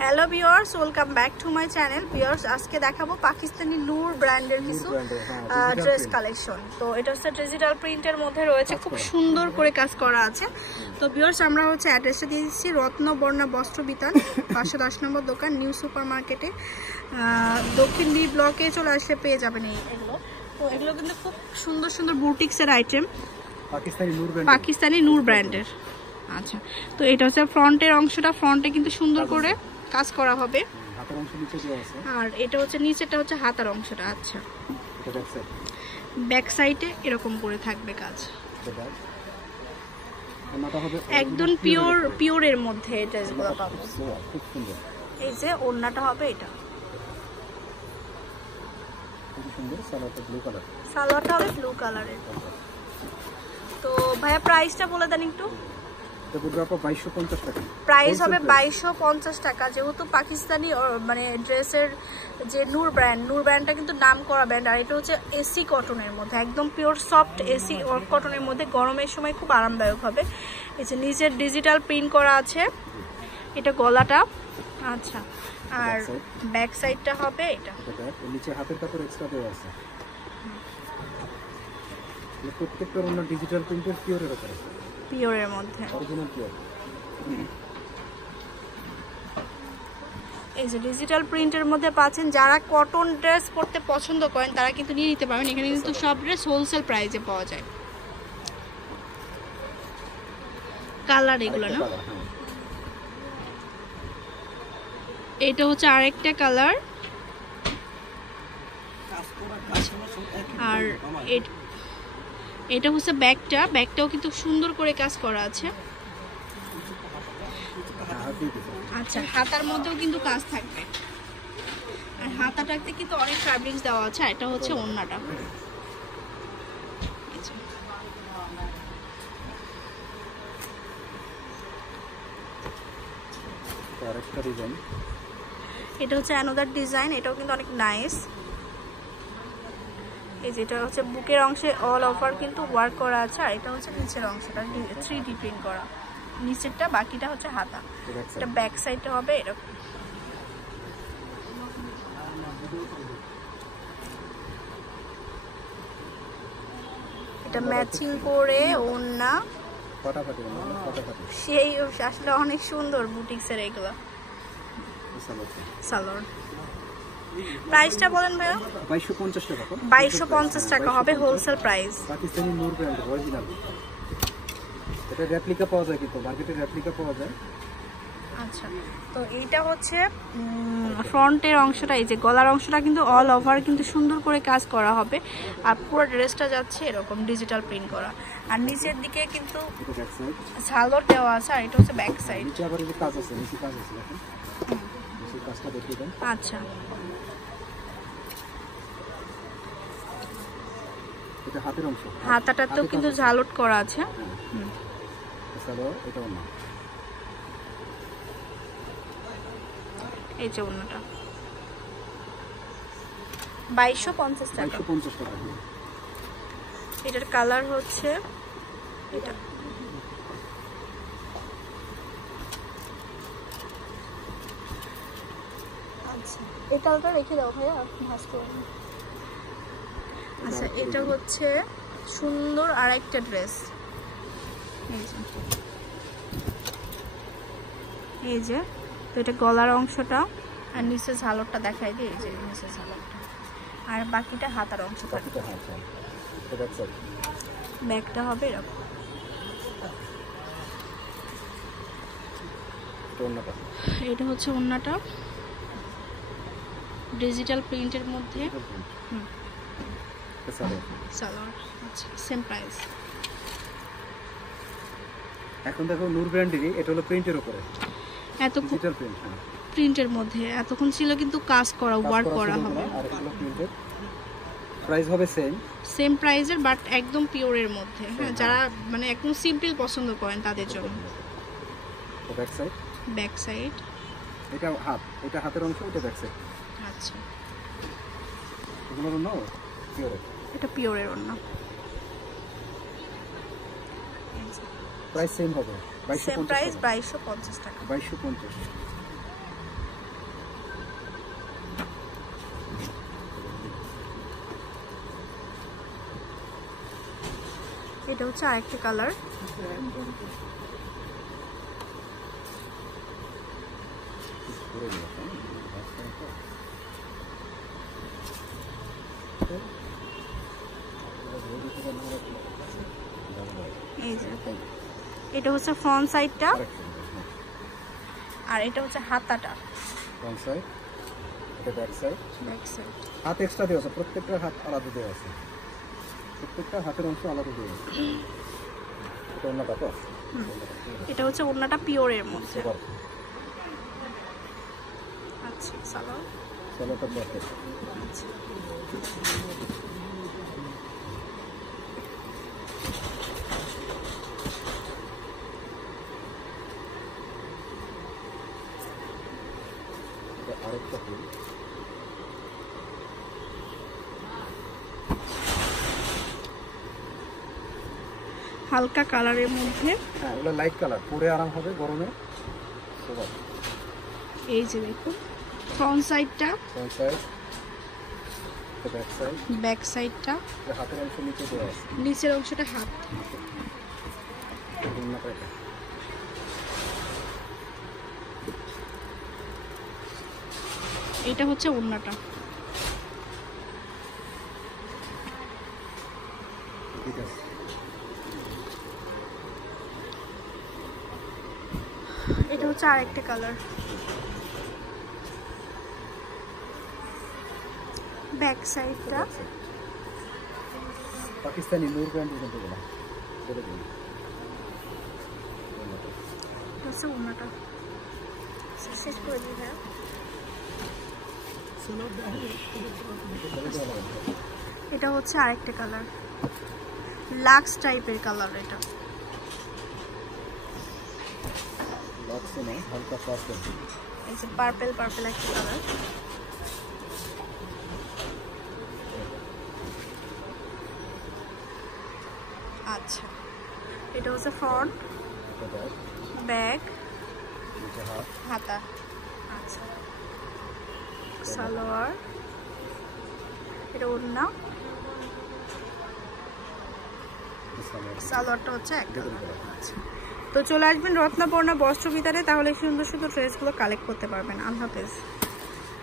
Hello viewers welcome back to my channel viewers আজকে দেখাবো পাকিস্তানি নূর ব্র্যান্ডের কিছু ড্রেস কালেকশন তো এটা হচ্ছে ডিজিটাল প্রিন্টের মধ্যে রয়েছে খুব সুন্দর করে কাজ করা আছে। তো ভিউয়ার্স আমরা হচ্ছে অ্যাড্রেসটা দিয়ে দিচ্ছি রত্নবর্ণা বস্ত্র বিতান পাঁচশো দশ নম্বর দোকান নিউ সুপার মার্কেটে দক্ষিণ বি ব্লকে চলে আসলে পেয়ে যাবেন এই এগুলো। তো এগুলো কিন্তু খুব সুন্দর সুন্দর বুটিক্সের আইটেম পাকিস্তানি নূর পাকিস্তানি নূর ব্র্যান্ডের। আচ্ছা তো এটা হচ্ছে ফ্রন্টের অংশটা ফ্রন্টে কিন্তু সুন্দর করে কাজ করা হবে। আর এটা হচ্ছে নিচেটা হচ্ছে হাতার অংশটা আচ্ছা। এটা ব্যাক ব্যাক সাইডে এরকম করে থাকবে কাজ। এটা একদম পিওর পিওরের মধ্যে এই ড্রেসগুলো পাবো। এই যে ওড়নাটা হবে এটা। সালোয়ারটা হবে ব্লু কালারের তো ভাইয়া প্রাইসটা বলে দেন একটু। প্রাইস হবে বাইশশো পঞ্চাশ টাকা। যেহেতু পাকিস্তানি মানে ড্রেসের যে নূর ব্র্যান্ড নূর ব্র্যান্ডটা কিন্তু নাম করা ব্র্যান্ড আর এটা হচ্ছে এসি কটনের মধ্যে। একদম পিওর সফট এসি কটনের মধ্যে গরমের সময় খুব আরামদায়ক হবে। এই যে নিচের ডিজিটাল প্রিন্ট করা আছে এটা গলাটা। আচ্ছা আর। ব্যাক সাইডটা হবে এটা। এটা নিচে হাতের কাপড় এক্সট্রা দেওয়া আছে। প্রত্যেকটার অন্য ডিজিটাল প্রিন্টের পিওরের উপরে। পিওরের মধ্যে। এই যে ডিজিটাল প্রিন্টের মধ্যে পাচ্ছেন যারা কটন ড্রেস পরতে পছন্দ করেন তারা কিন্তু নিয়ে নিতে পারবেন। এখানে কিন্তু সব ড্রেস হোলসেল প্রাইসে পাওয়া যায়। কালার এগুলো না? হ্যাঁ। এটা হচ্ছে আরেকটা কালার আর এট- এটা হচ্ছে ব্যাগটা। ব্যাগটাও কিন্তু সুন্দর করে কাজ করা আছে। আচ্ছা হাতার মধ্যেও কিন্তু কাজ থাকবে। আর হাতাটাতে কিন্তু অনেক ফ্যাব্রিক্স দেওয়া আছে এটা হচ্ছে ডিজাইন এটা হচ্ছে অ্যানোদার ডিজাইন এটাও কিন্তু অনেক নাইস এই যে এটা হচ্ছে বুকের অংশে অল ওভার কিন্তু ওয়ার্ক করা আছে আর এটা হচ্ছে নিচের অংশটা থ্রি ডি প্রিন্ট করা। নিচেরটা বাকিটা হচ্ছে হাতা। এটা ব্যাক সাইডটা হবে এরকম। এটা ম্যাচিং করে ফাটাফাটি সেই আসলে অনেক সুন্দর বুটিক্সের এগুলো। সালোয়ার। প্রাইসটা বলেন ভাইয়া। বাইশশো পঞ্চাশ টাকা। বাইশশো পঞ্চাশ টাকা হবে wholesale price Pakistani Noor brand original এটা রেপ্লিকা পাওয়া যায় কিন্তু মার্কেটে রেপ্লিকা পাওয়া যায়। আচ্ছা তো এইটা হচ্ছে ফ্রন্টের অংশটা এই যে গলার অংশটা কিন্তু অল ওভার কিন্তু সুন্দর করে কাজ করা হবে। আর পুরো ড্রেসটা যাচ্ছে এরকম ডিজিটাল প্রিন্ট করা। আর নিচের দিকে কিন্তু দেওয়া আছে আর এটা হচ্ছে ব্যাক সাইড নিচে আবার এই যে কাজ আছে নিচে কাজ আছে দেখেন নিচে কাজটা দেখিয়ে দেন আচ্ছা এটা হাতের অংশ। হাতাটাতেও কিন্তু ঝালট করা আছে। হ্যাঁ। এটা এই যে অন্যটা। বাইশশো পঞ্চাশ টাকা। এটার কালার হচ্ছে এটা। আচ্ছা কালারটা রেখে দাও ভাইয়া ভাস করে। আচ্ছা এটা হচ্ছে সুন্দর আর একটা ড্রেস। এই যে। এই যে তো এটা গলার অংশটা আর নিচে ঝালরটা দেখাই দিই এই যে নিচে ঝালরটা। আর বাকিটা হাতার অংশ। ব্যাগটা হবে এরকম। এটা এটা হচ্ছে ওন্নাটা ডিজিটাল প্রিন্টের মধ্যে। হুম। এটা সালোয়ার সালোয়ার সেম প্রাইস এখন দেখো নূর ব্র্যান্ডেরই এটা হলো প্রিন্টের উপরে। এত ডিজিটাল প্রিন্ট হ্যাঁ। প্রিন্টের মধ্যে এতক্ষণ ছিল কিন্তু কাজ করা ওয়ার্ক করা হবে। না, আর এগুলো প্রিন্টেড প্রাইস হবে সেম সেম প্রাইজের বাট একদম পিওরের মধ্যে হ্যাঁ যারা মানে একদম সিম্পল পছন্দ করেন তাদের জন্য। ব্যাক সাইড ব্যাক সাইড এটা হাত এটা হাতের অংশ এটা ব্যাক সাইড আচ্ছা। এগুলোর অন্য? পিওরের এটা পিওরের অন্য প্রাইস সেম হবে সেম প্রাইস টাকা। বাইশশো পঞ্চাশ টাকা বাইশশো পঞ্চাশ এটা হচ্ছে আরেকটা কালার দিলাম, হ্যাঁ? এই যে এটা হচ্ছে ফ্রন্ট সাইডটা। আর এটা হচ্ছে হাতাটা। Front side, এটা ব্যাক সাইড ব্যাক সাইড হাত এক্সট্রা দেওয়া আছে প্রত্যেকটা হাত আলাদা দেওয়া আছে। প্রত্যেকটা হাতের অংশ আলাদা দেওয়া আছে। এটা অন্য কাপড় এটা হচ্ছে ওড়নাটা পিওরের মধ্যে। আচ্ছা সালোয়ার চলোটা পারফেক্ট আচ্ছা। ফুল হালকা কালারের মধ্যে। হ্যাঁ লাইট কালার পরে আরাম হবে গরমে। এই যে দেখুন ফ্রন্ট সাইডটা front side back side back সাইডটা হাতের অংশ নিচে দেওয়া আছে। নিচের অংশটা হাত। এটা এটা হচ্ছে ওড়নাটা। ঠিক আছে। এটা হচ্ছে আরেকটা কালার ব্যাক সাইডটা পাকিস্তানি নূর ব্র্যান্ডের মধ্যে গেলাম বলে দিন এটা হচ্ছে ওড়নাটা। শেষ করে দিই হ্যাঁ। এটা হচ্ছে আরেকটা কালার। লাক্স টাইপের কালার এটা। পার্পল পার্পেল একটা কালার। আচ্ছা। এটা হচ্ছে ফ্রন্ট ব্যাগ হাত। সালোয়ার। এটা ওড়না। সালোয়ার সালোয়ারটা হচ্ছে। আচ্ছা। তো চলে আসবেন রত্নপর্ণা বস্ত্র বিতারে তাহলে সুন্দর সুন্দর ড্রেসগুলো কালেক্ট করতে পারবেন। আল্লাহ হাফেজ।